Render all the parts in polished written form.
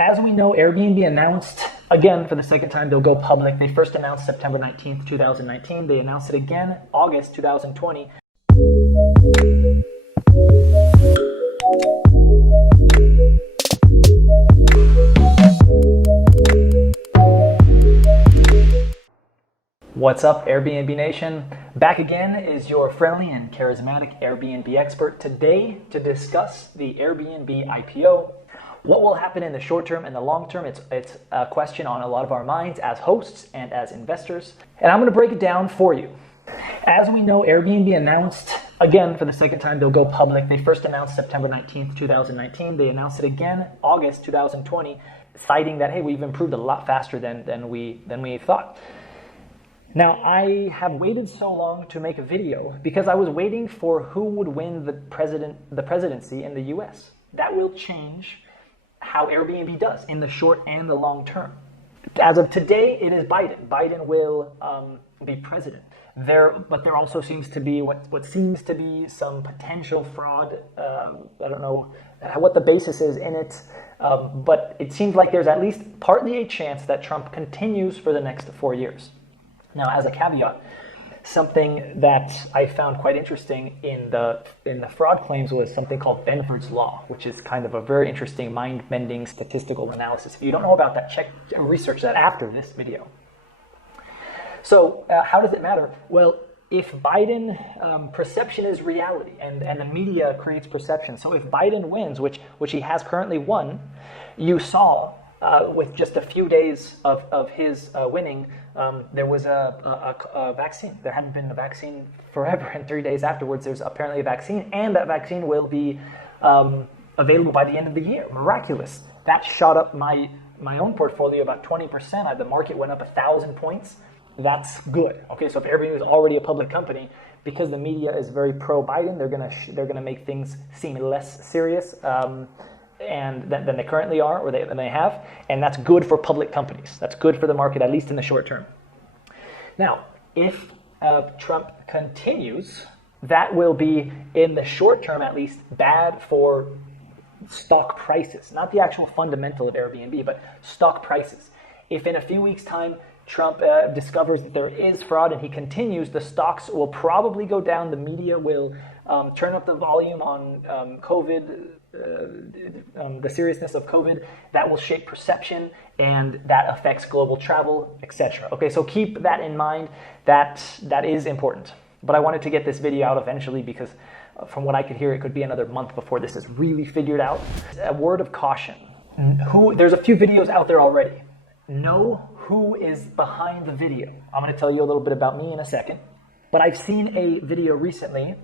As we know, Airbnb announced, again, for the second time, they'll go public. They first announced September 19th, 2019. They announced it again August 2020. What's up, Airbnb Nation? Back again is your friendly and charismatic Airbnb expert today to discuss the Airbnb IPO. What will happen in the short term and the long term? It's a question on a lot of our minds as hosts and as investors. And I'm going to break it down for you. As we know, Airbnb announced, again, for the second time, they'll go public. They first announced September 19th, 2019. They announced it again August 2020, citing that, hey, we've improved a lot faster than we thought. Now, I have waited so long to make a video because I was waiting for who would win the presidency in the US. That will change how Airbnb does in the short and the long term. As of today, it is Biden. Biden will be president. But there also seems to be what seems to be some potential fraud. I don't know what the basis is in it, but it seems like there's at least partly a chance that Trump continues for the next 4 years. Now, as a caveat, something that I found quite interesting in the fraud claims was something called Benford's law, which is kind of a very interesting mind-bending statistical analysis. If you don't know about that, check and research that after this video. So how does it matter? Well, if Biden, perception is reality, and the media creates perception. So if Biden wins, which he has currently won, you saw with just a few days of his winning, there was a vaccine. There hadn't been a vaccine forever, and 3 days afterwards, there's apparently a vaccine, and that vaccine will be available by the end of the year. Miraculous. That shot up my own portfolio about 20%. The market went up 1,000 points. That's good. Okay, so if Airbnb is already a public company, because the media is very pro-Biden, they're gonna make things seem less serious. And than they currently are, or than they have, and that's good for public companies. That's good for the market, at least in the short term. Now, if Trump continues, that will be, in the short term at least, bad for stock prices. Not the actual fundamental of Airbnb, but stock prices. If in a few weeks' time Trump discovers that there is fraud and he continues, the stocks will probably go down. The media will turn up the volume on COVID, the seriousness of COVID. That will shape perception, and that affects global travel, etc. Okay, so keep that in mind. That is important. But I wanted to get this video out eventually because from what I could hear, it could be another month before this is really figured out. A word of caution. There's a few videos out there already. Know who is behind the video. I'm going to tell you a little bit about me in a second. But I've seen a video recently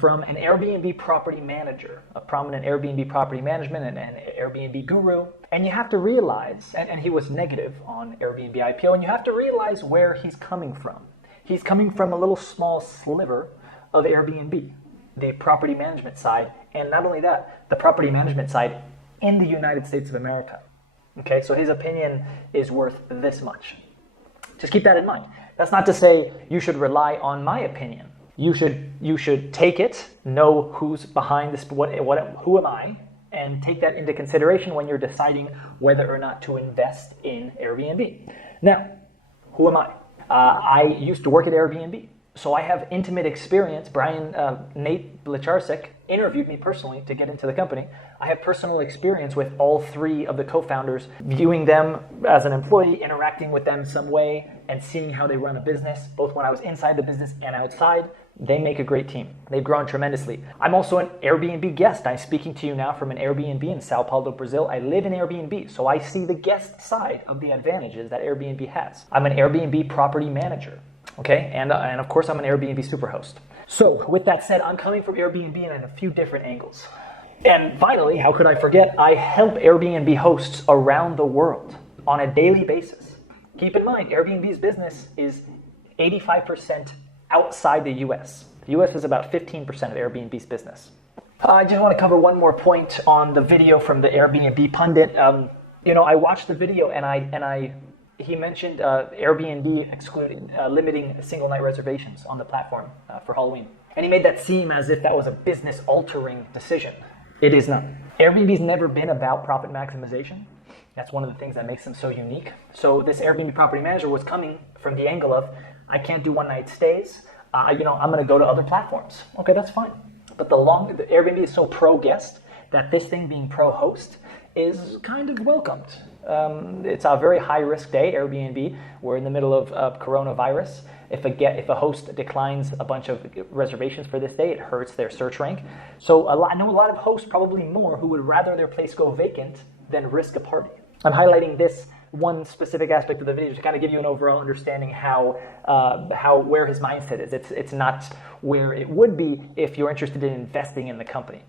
from an Airbnb property manager, a prominent Airbnb property management and an Airbnb guru. And you have to realize, and he was negative on Airbnb IPO, and you have to realize where he's coming from. He's coming from a little small sliver of Airbnb, the property management side, and not only that, the property management side in the United States of America. Okay, so his opinion is worth this much. Just keep that in mind. That's not to say you should rely on my opinion. You should take it, know who's behind this, who am I, and take that into consideration when you're deciding whether or not to invest in Airbnb. Now, who am I? I used to work at Airbnb, so I have intimate experience. Nate Blecharsek interviewed me personally to get into the company. I have personal experience with all three of the co-founders, viewing them as an employee, interacting with them some way, and seeing how they run a business, both when I was inside the business and outside. They make a great team. They've grown tremendously. I'm also an Airbnb guest. I'm speaking to you now from an Airbnb in Sao Paulo, Brazil. I live in Airbnb, so I see the guest side of the advantages that Airbnb has. I'm an Airbnb property manager. Okay, and of course I'm an Airbnb superhost. So with that said, I'm coming from Airbnb in a few different angles. And finally, how could I forget, I help Airbnb hosts around the world on a daily basis. Keep in mind, Airbnb's business is 85% outside the US. The US is about 15% of Airbnb's business. I just want to cover one more point on the video from the Airbnb pundit. I watched the video and he mentioned Airbnb limiting single night reservations on the platform for Halloween. And he made that seem as if that was a business altering decision. It is not. Airbnb's never been about profit maximization. That's one of the things that makes them so unique. So this Airbnb property manager was coming from the angle of, I can't do one night stays. I'm going to go to other platforms. Okay, that's fine. But the Airbnb is so pro guest that this thing being pro host is kind of welcomed. It's a very high risk day, Airbnb. We're in the middle of coronavirus. If a host declines a bunch of reservations for this day, it hurts their search rank. So I know a lot of hosts, probably more, who would rather their place go vacant than risk a party. I'm highlighting this one specific aspect of the video to kind of give you an overall understanding where his mindset is. It's not where it would be if you're interested in investing in the company.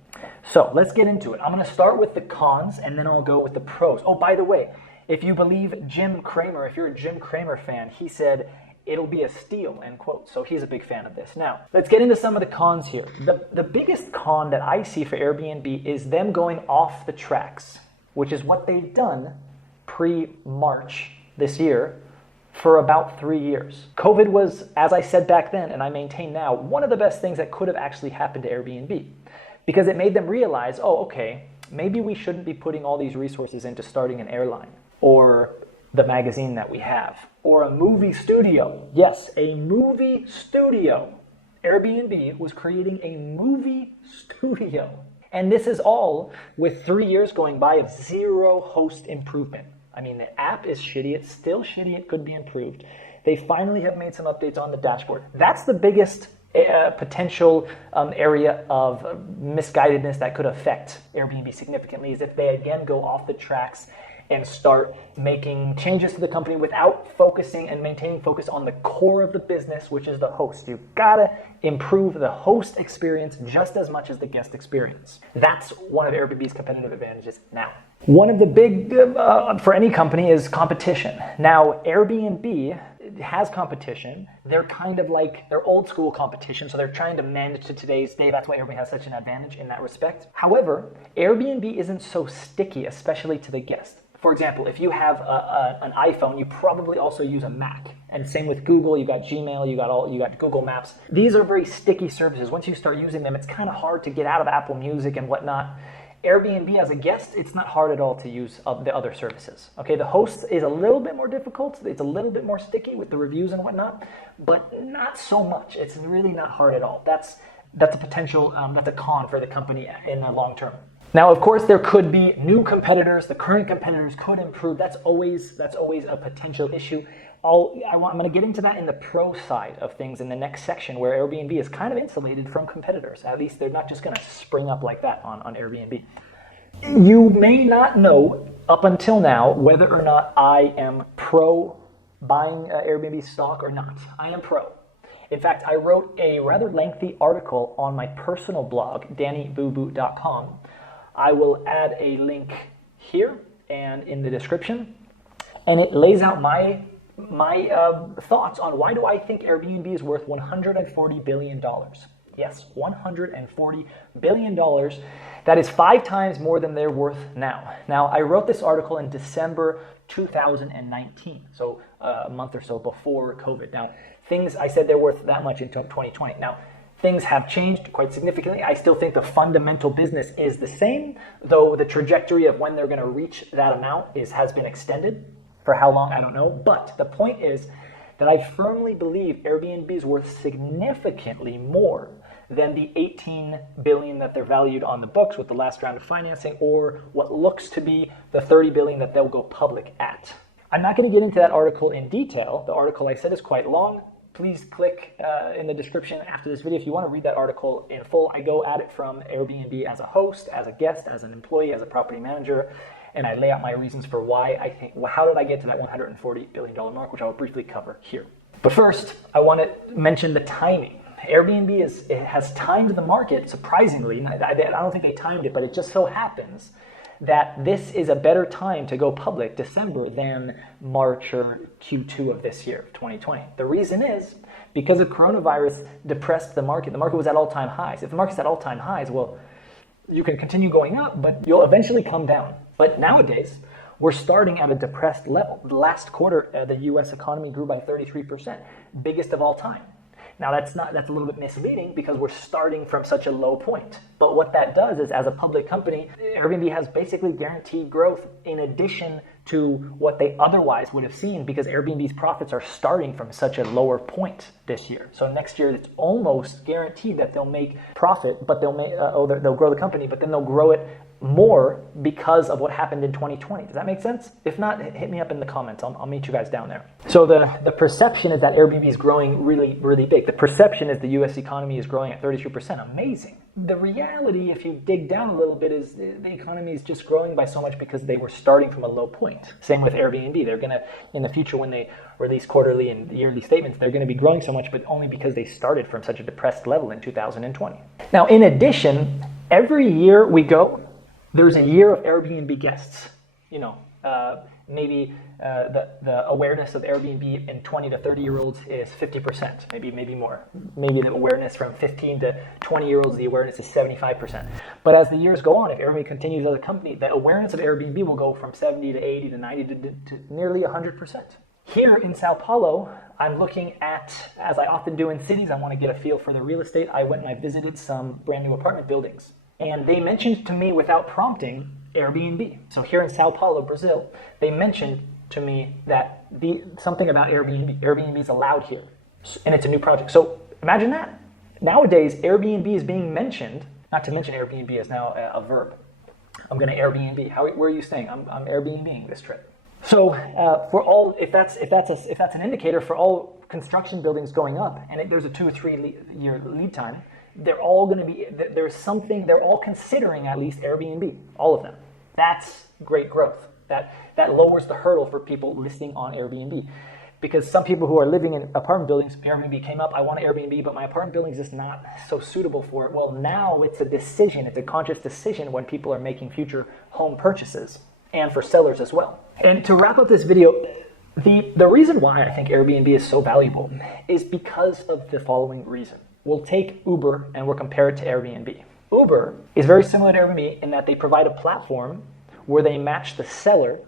So let's get into it. I'm going to start with the cons and then I'll go with the pros. Oh, by the way, if you believe Jim Cramer, if you're a Jim Cramer fan, he said it'll be a steal, end quote. So he's a big fan of this. Now, let's get into some of the cons here. The biggest con that I see for Airbnb is them going off the tracks, which is what they've done pre-March this year for about 3 years. COVID was, as I said back then, and I maintain now, one of the best things that could have actually happened to Airbnb, because it made them realize, oh, okay, maybe we shouldn't be putting all these resources into starting an airline or the magazine that we have or a movie studio. Yes, a movie studio. Airbnb was creating a movie studio. And this is all with 3 years going by of zero host improvement. I mean, the app is shitty. It's still shitty. It could be improved. They finally have made some updates on the dashboard. That's the biggest potential area of misguidedness that could affect Airbnb significantly, is if they again go off the tracks and start making changes to the company without focusing and maintaining focus on the core of the business, which is the host. You've got to improve the host experience just as much as the guest experience. That's one of Airbnb's competitive advantages now. One of the big, for any company, is competition. Now, Airbnb has competition. They're kind of like, they're old school competition, so they're trying to manage to today's day. That's why everybody has such an advantage in that respect. However, Airbnb isn't so sticky, especially to the guest. For example, if you have an iPhone, you probably also use a Mac. And same with Google, you got Gmail, you got Google Maps. These are very sticky services. Once you start using them, it's kind of hard to get out of Apple Music and whatnot. Airbnb as a guest, it's not hard at all to use the other services. Okay, the host is a little bit more difficult. It's a little bit more sticky with the reviews and whatnot, but not so much. It's really not hard at all. That's a potential, that's a con for the company in the long term. Now, of course, there could be new competitors. The current competitors could improve. That's always a potential issue. I'm going to get into that in the pro side of things in the next section, where Airbnb is kind of insulated from competitors. At least they're not just going to spring up like that on Airbnb. You may not know up until now whether or not I am pro buying Airbnb stock or not. I am pro. In fact, I wrote a rather lengthy article on my personal blog, DannyBooBoo.com. I will add a link here and in the description, and it lays out my thoughts on why do I think Airbnb is worth $140 billion. Yes, $140 billion. That is 5 times more than they're worth now. Now, I wrote this article in December 2019, so a month or so before COVID. Now, I said they're worth that much in 2020. Now, things have changed quite significantly. I still think the fundamental business is the same, though the trajectory of when they're going to reach that amount has been extended. For how long, I don't know. But the point is that I firmly believe Airbnb is worth significantly more than the $18 billion that they're valued on the books with the last round of financing, or what looks to be the $30 billion that they'll go public at. I'm not going to get into that article in detail. The article I said is quite long. Please click in the description after this video if you want to read that article in full. I go at it from Airbnb as a host, as a guest, as an employee, as a property manager, and I lay out my reasons for why I think, how did I get to that $140 billion mark, which I will briefly cover here. But first, I want to mention the timing. Airbnb has timed the market surprisingly. I don't think they timed it, but it just so happens that this is a better time to go public, December, than March or Q2 of this year, 2020. The reason is because of coronavirus depressed the market. The market was at all-time highs. If the market's at all-time highs, well, you can continue going up, but you'll eventually come down. But nowadays, we're starting at a depressed level. The last quarter, the U.S. economy grew by 33%, biggest of all time. Now that's a little bit misleading because we're starting from such a low point. But what that does is, as a public company, Airbnb has basically guaranteed growth in addition to what they otherwise would have seen, because Airbnb's profits are starting from such a lower point this year. So next year it's almost guaranteed that they'll make profit, but they'll grow the company, but then they'll grow it more because of what happened in 2020. Does that make sense? If not, hit me up in the comments. I'll meet you guys down there. So the perception is that Airbnb is growing really, really big. The perception is the US economy is growing at 32%. Amazing. The reality, if you dig down a little bit, is the economy is just growing by so much because they were starting from a low point. Same with Airbnb. They're going to, in the future, when they release quarterly and yearly statements, they're going to be growing so much, but only because they started from such a depressed level in 2020. Now, in addition, every year we go, there's a year of Airbnb guests. Maybe the awareness of Airbnb in 20 to 30-year-olds is 50%, maybe more. Maybe the awareness from 15 to 20-year-olds, the awareness is 75%. But as the years go on, if Airbnb continues as a company, the awareness of Airbnb will go from 70 to 80 to 90 to nearly 100%. Here in Sao Paulo, I'm looking at, as I often do in cities, I want to get a feel for the real estate. I went and I visited some brand new apartment buildings. And they mentioned to me without prompting Airbnb. So here in Sao Paulo, Brazil, they mentioned to me that something about Airbnb. Airbnb is allowed here, and it's a new project. So imagine that. Nowadays, Airbnb is being mentioned. Not to mention Airbnb is now a verb. I'm going to Airbnb. Where are you staying? I'm Airbnb-ing this trip. So for all, if that's an indicator for all construction buildings going up, and there's a 2 or 3 year lead time, they're all going to be, they're all considering at least Airbnb, all of them. That's great growth. That lowers the hurdle for people listing on Airbnb. Because some people who are living in apartment buildings, Airbnb came up, I want an Airbnb, but my apartment building is just not so suitable for it. Well, now it's a decision, it's a conscious decision when people are making future home purchases, and for sellers as well. And to wrap up this video, the reason why I think Airbnb is so valuable is because of the following reason. We'll take Uber and we'll compare it to Airbnb. Uber is very similar to Airbnb in that they provide a platform where they match the seller,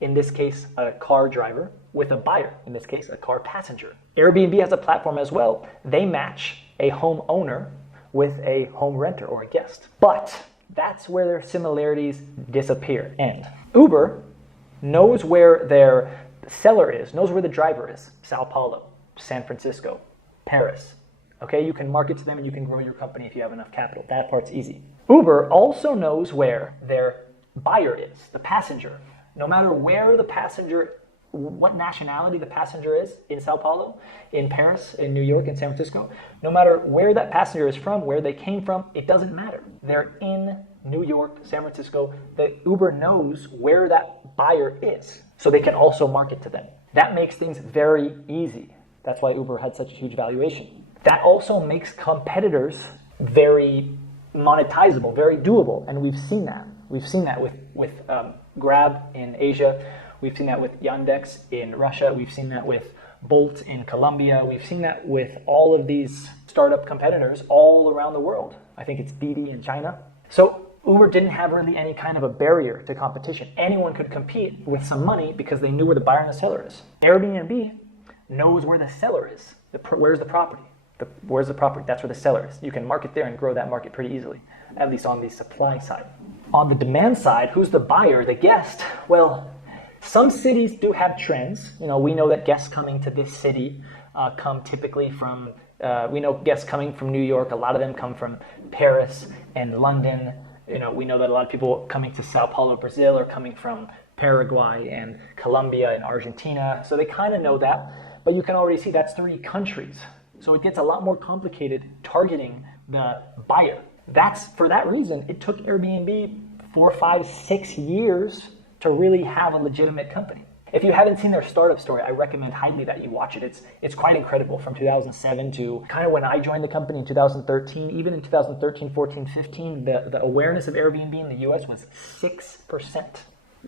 in this case a car driver, with a buyer, in this case a car passenger. Airbnb has a platform as well. They match a home owner with a home renter or a guest. But that's where their similarities disappear. And Uber knows where their seller is, knows where the driver is. Sao Paulo, San Francisco, Paris. Okay, you can market to them and you can grow your company if you have enough capital. That part's easy. Uber also knows where their buyer is, the passenger. No matter where the passenger, what nationality the passenger is in Sao Paulo, in Paris, in New York, in San Francisco, no matter where that passenger is from, where they came from, it doesn't matter. They're in New York, San Francisco. The Uber knows where that buyer is, so they can also market to them. That makes things very easy. That's why Uber had such a huge valuation. That also makes competitors very monetizable, very doable, and we've seen that. We've seen that with Grab in Asia. We've seen that with Yandex in Russia. We've seen that with Bolt in Colombia. We've seen that with all of these startup competitors all around the world. I think it's Didi in China. So Uber didn't have really any kind of a barrier to competition. Anyone could compete with some money because they knew where the buyer and the seller is. Airbnb knows where the seller is. Where's the property? Where's the property? That's where the seller is. You can market there and grow that market pretty easily, at least on the supply side. On the demand side, who's the buyer, the guest? Well, some cities do have trends. We know that guests coming to this city come typically from, we know guests coming from New York, a lot of them come from Paris and London. We know that a lot of people coming to Sao Paulo, Brazil are coming from Paraguay and Colombia and Argentina. So they kind of know that, but you can already see that's 3 countries. So it gets a lot more complicated targeting the buyer. For that reason, it took Airbnb 4, 5, 6 years to really have a legitimate company. If you haven't seen their startup story, I recommend highly that you watch it. It's quite incredible from 2007 to kind of when I joined the company in 2013. Even in 2013, 14, 15, the awareness of Airbnb in the US was 6%.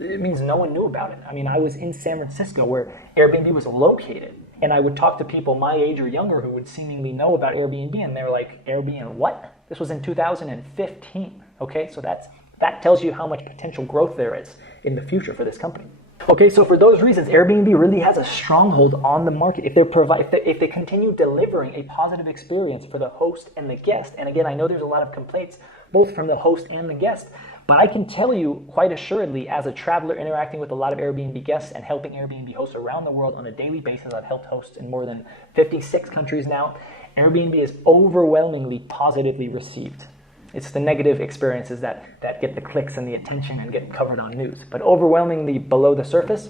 It means no one knew about it. I mean, I was in San Francisco where Airbnb was located. And I would talk to people my age or younger who would seemingly know about Airbnb, and they're like, Airbnb, what? This was in 2015, okay? So that tells you how much potential growth there is in the future for this company. Okay, so for those reasons, Airbnb really has a stronghold on the market. If they continue delivering a positive experience for the host and the guest, and again, I know there's a lot of complaints both from the host and the guest, but I can tell you quite assuredly, as a traveler interacting with a lot of Airbnb guests and helping Airbnb hosts around the world on a daily basis, I've helped hosts in more than 56 countries now, Airbnb is overwhelmingly positively received. It's the negative experiences that get the clicks and the attention and get covered on news. But overwhelmingly below the surface,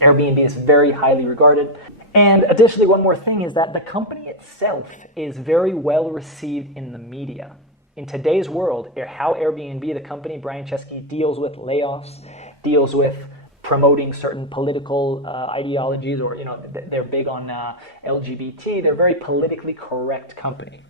Airbnb is very highly regarded. And additionally, one more thing is that the company itself is very well received in the media. In today's world, how Airbnb, the company, Brian Chesky, deals with layoffs, deals with promoting certain political ideologies, or they're big on LGBT. They're a very politically correct company.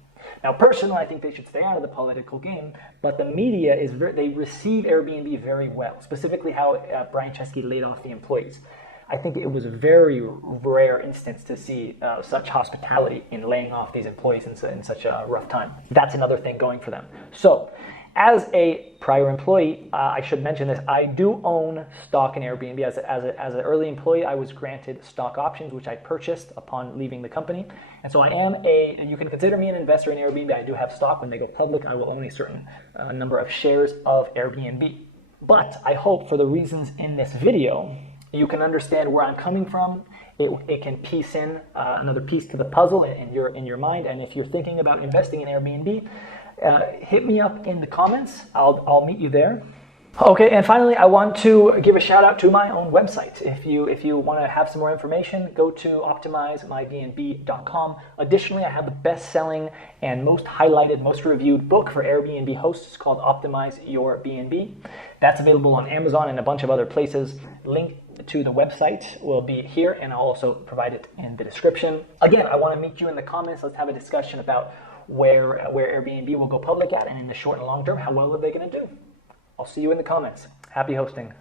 Now, personally, I think they should stay out of the political game, but the media they receive Airbnb very well, specifically how Brian Chesky laid off the employees. I think it was a very rare instance to see such hospitality in laying off these employees in such a rough time. That's another thing going for them. So, as a prior employee, I should mention this, I do own stock in Airbnb. As an early employee, I was granted stock options, which I purchased upon leaving the company. And so you can consider me an investor in Airbnb. I do have stock. When they go public, I will own a certain number of shares of Airbnb. But I hope for the reasons in this video, you can understand where I'm coming from. It can piece in another piece to the puzzle in your mind. And if you're thinking about investing in Airbnb, hit me up in the comments. I'll meet you there. Okay, and finally, I want to give a shout out to my own website. If you want to have some more information, go to optimizemybnb.com. Additionally, I have the best-selling and most highlighted, most reviewed book for Airbnb hosts. It's called Optimize Your B&B. That's available on Amazon and a bunch of other places. Link to the website will be here, and I'll also provide it in the description. Again, I want to meet you in the comments. Let's have a discussion about where Airbnb will go public at, and in the short and long term, how well are they going to do? I'll see you in the comments. Happy hosting.